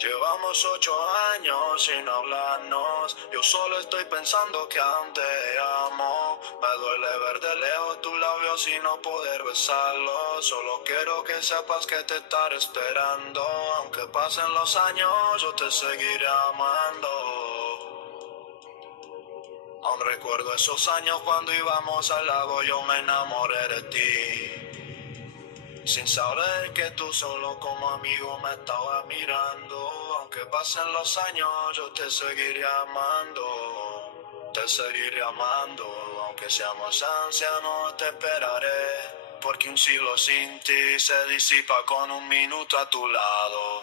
Llevamos 8 años sin hablarnos. Yo solo estoy pensando que aún te amo. Me duele ver de lejos tus labios y no poder besarlos. Solo quiero que sepas que te estaré esperando. Aunque pasen los años, yo te seguiré amando. Aún recuerdo esos años cuando íbamos al lago, yo me enamoré de ti. Sin saber que tú solo como amigo me estabas mirando. Aunque pasen los años, yo te seguiré amando. Te seguiré amando. Aunque seamos ancianos, te esperaré. Porque un siglo sin ti se disipa con un minuto a tu lado.